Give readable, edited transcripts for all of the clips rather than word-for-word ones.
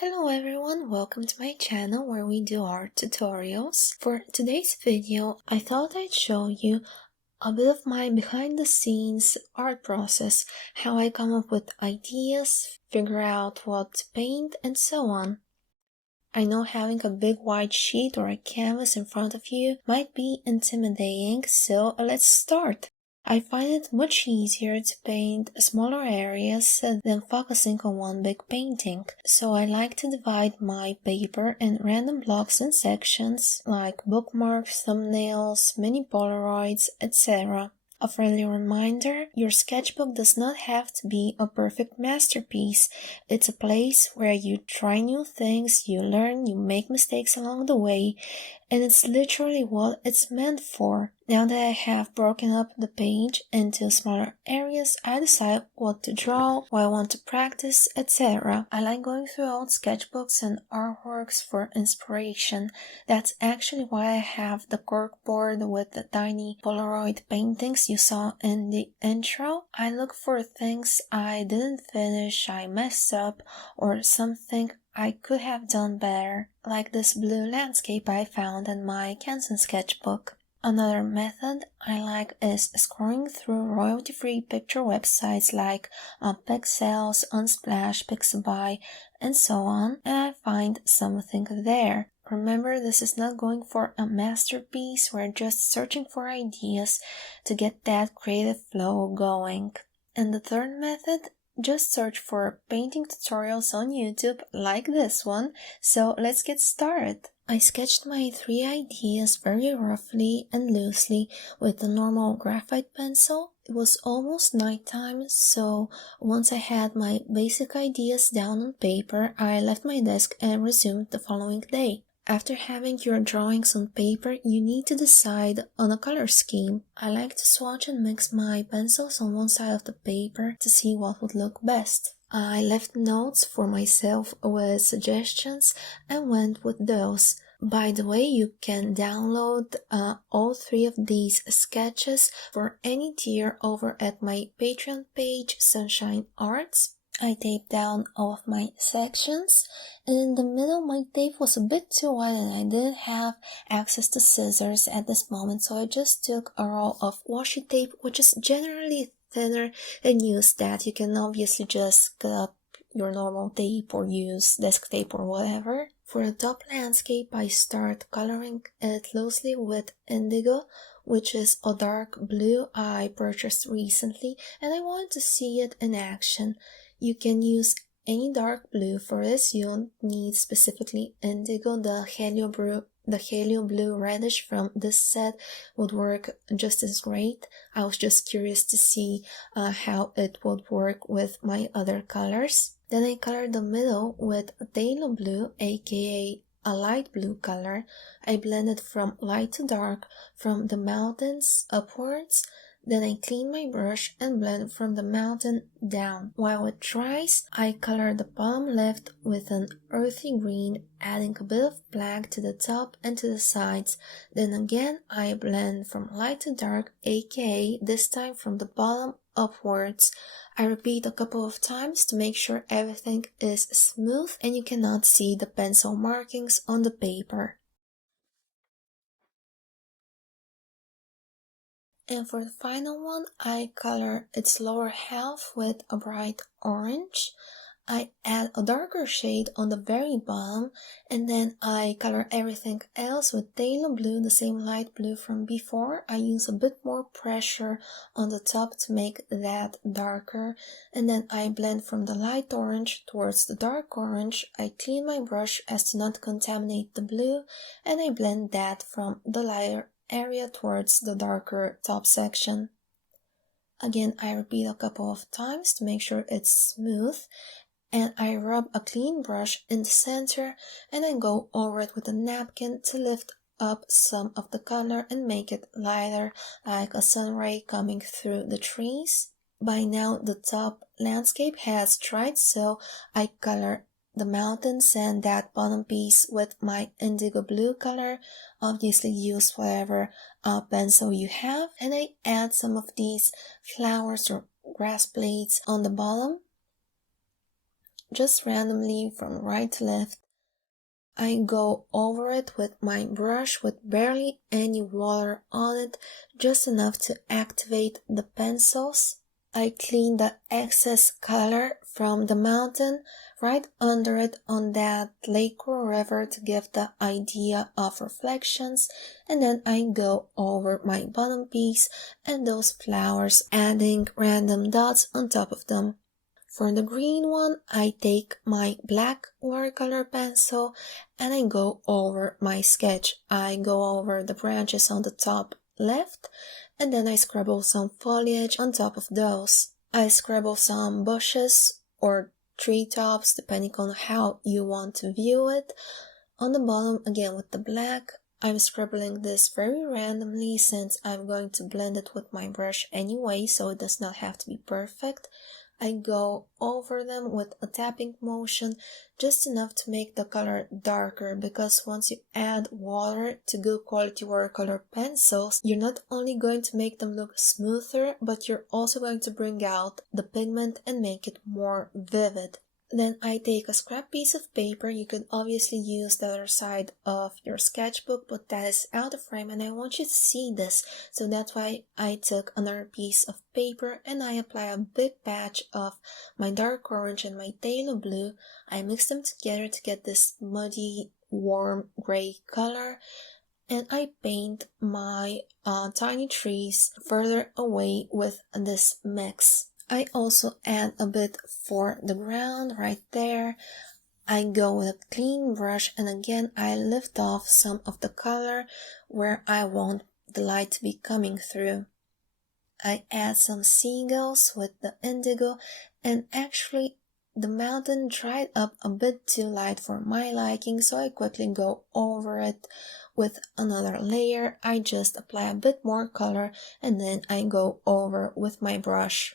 Hello everyone, welcome to my channel where we do art tutorials. For today's video, I thought I'd show you a bit of my behind the scenes art process, how I come up with ideas, figure out what to paint, and so on. I know having a big white sheet or a canvas in front of you might be intimidating, so let's start. I find it much easier to paint smaller areas than focusing on one big painting, so I like to divide my paper in random blocks and sections like bookmarks, thumbnails, mini Polaroids, etc. A friendly reminder, your sketchbook does not have to be a perfect masterpiece. It's a place where you try new things, you learn, you make mistakes along the way, and it's literally what it's meant for. Now that I have broken up the page into smaller areas, I decide what to draw, what I want to practice, etc. I like going through old sketchbooks and artworks for inspiration. That's actually why I have the corkboard with the tiny Polaroid paintings you saw in the intro. I look for things I didn't finish, I messed up, or something I could have done better, like this blue landscape I found in my Canson sketchbook. Another method I like is scrolling through royalty-free picture websites like Pexels, Unsplash, Pixabay, and so on, and I find something there. Remember, this is not going for a masterpiece, we're just searching for ideas to get that creative flow going. And the third method, just search for painting tutorials on YouTube like this one, so let's get started. I sketched my three ideas very roughly and loosely with the normal graphite pencil. It was almost nighttime, so once I had my basic ideas down on paper, I left my desk and resumed the following day. After having your drawings on paper, you need to decide on a color scheme. I like to swatch and mix my pencils on one side of the paper to see what would look best. I left notes for myself with suggestions and went with those. By the way, you can download all three of these sketches for any tier over at my Patreon page, Sunshine Arts. I taped down all of my sections, and in the middle my tape was a bit too wide and I didn't have access to scissors at this moment, so I just took a roll of washi tape, which is generally thinner, and used that. You can obviously just cut up your normal tape or use desk tape or whatever. For the top landscape, I start coloring it loosely with indigo, which is a dark blue I purchased recently, and I wanted to see it in action. You can use any dark blue for this, you don't need specifically indigo. The Helio Blue Reddish from this set would work just as great. I was just curious to see how it would work with my other colors. Then I colored the middle with phthalo blue, aka a light blue color. I blended from light to dark from the mountains upwards. Then I clean my brush and blend from the mountain down. While it dries, I color the bottom left with an earthy green, adding a bit of black to the top and to the sides. Then again, I blend from light to dark, aka this time from the bottom upwards. I repeat a couple of times to make sure everything is smooth and you cannot see the pencil markings on the paper. And for the final one, I color its lower half with a bright orange. I add a darker shade on the very bottom, and then I color everything else with phthalo blue, the same light blue from before. I use a bit more pressure on the top to make that darker, and then I blend from the light orange towards the dark orange. I clean my brush as to not contaminate the blue, and I blend that from the lighter area towards the darker top section. Again, I repeat a couple of times to make sure it's smooth, and I rub a clean brush in the center and then go over it with a napkin to lift up some of the color and make it lighter, like a sun ray coming through the trees. By now the top landscape has dried, so I color the mountains and that bottom piece with my indigo blue color. Obviously use whatever pencil you have, and I add some of these flowers or grass blades on the bottom. just randomly from right to left. I go over it with my brush with barely any water on it, just enough to activate the pencils. I clean the excess color from the mountain right under it on that lake or river to give the idea of reflections, and then I go over my bottom piece and those flowers, adding random dots on top of them. For the green one, I take my black watercolor pencil and I go over my sketch. I go over the branches on the top left, and then I scribble some foliage on top of those. I scribble some bushes or treetops depending on how you want to view it. On the bottom, again with the black, I'm scribbling this very randomly since I'm going to blend it with my brush anyway, so it does not have to be perfect. I go over them with a tapping motion, just enough to make the color darker, because once you add water to good quality watercolor pencils, you're not only going to make them look smoother, but you're also going to bring out the pigment and make it more vivid. Then I take a scrap piece of paper. You could obviously use the other side of your sketchbook, but that is out of frame and I want you to see this. So that's why I took another piece of paper and I apply a big patch of my dark orange and my phthalo blue. I mix them together to get this muddy, warm gray color. And I paint my tiny trees further away with this mix. I also add a bit for the ground right there. I go with a clean brush and again I lift off some of the color where I want the light to be coming through. I add some seagulls with the indigo, and actually the mountain dried up a bit too light for my liking, so I quickly go over it with another layer. I just apply a bit more color and then I go over with my brush.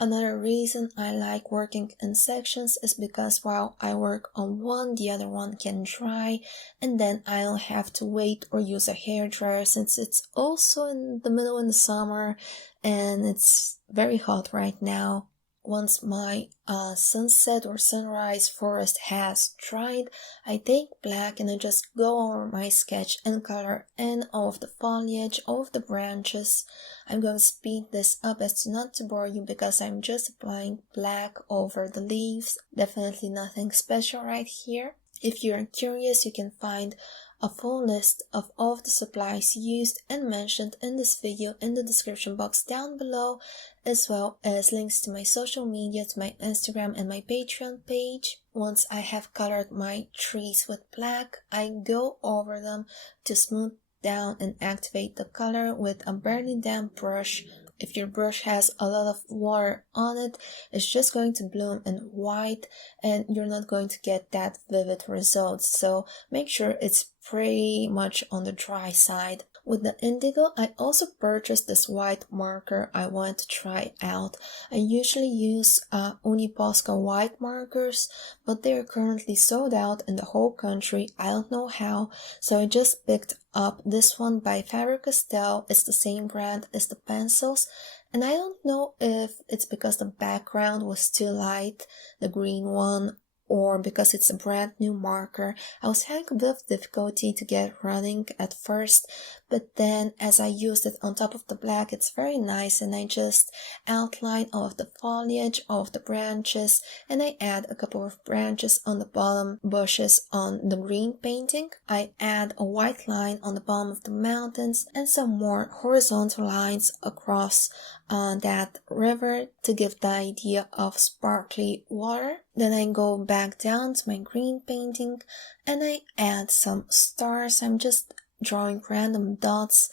Another reason I like working in sections is because while I work on one, the other one can dry, and then I don't have to wait or use a hairdryer since it's also in the middle of the summer and it's very hot right now. Once my sunset or sunrise forest has dried, I take black and I just go over my sketch and color in all of the foliage, all of the branches. I'm going to speed this up as to not to bore you because I'm just applying black over the leaves. Definitely nothing special right here. If you're curious, you can find a full list of all of the supplies used and mentioned in this video in the description box down below, as well as links to my social media, to my Instagram and my Patreon page. Once I have colored my trees with black, I go over them to smooth down and activate the color with a barely damp brush. If your brush has a lot of water on it, it's just going to bloom in white and you're not going to get that vivid result. So make sure it's pretty much on the dry side. With the indigo, I also purchased this white marker I want to try out. I usually use Uniposca white markers, but they are currently sold out in the whole country. I don't know how, so I just picked up this one by Faber Castell. It's the same brand as the pencils, and I don't know if it's because the background was too light, the green one, or because it's a brand new marker. I was having a bit of difficulty to get running at first, but then as I used it on top of the black, it's very nice, and I just outline all of the foliage, all of the branches, and I add a couple of branches on the bottom bushes on the green painting. I add a white line on the bottom of the mountains and some more horizontal lines across that river to give the idea of sparkly water. Then I go back down to my green painting and I add some stars. I'm just drawing random dots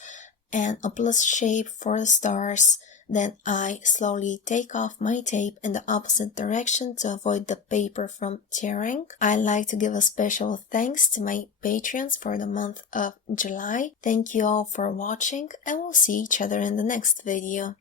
and a plus shape for the stars. Then I slowly take off my tape in the opposite direction to avoid the paper from tearing. I like to give a special thanks to my Patreons for the month of July. Thank you all for watching and we'll see each other in the next video.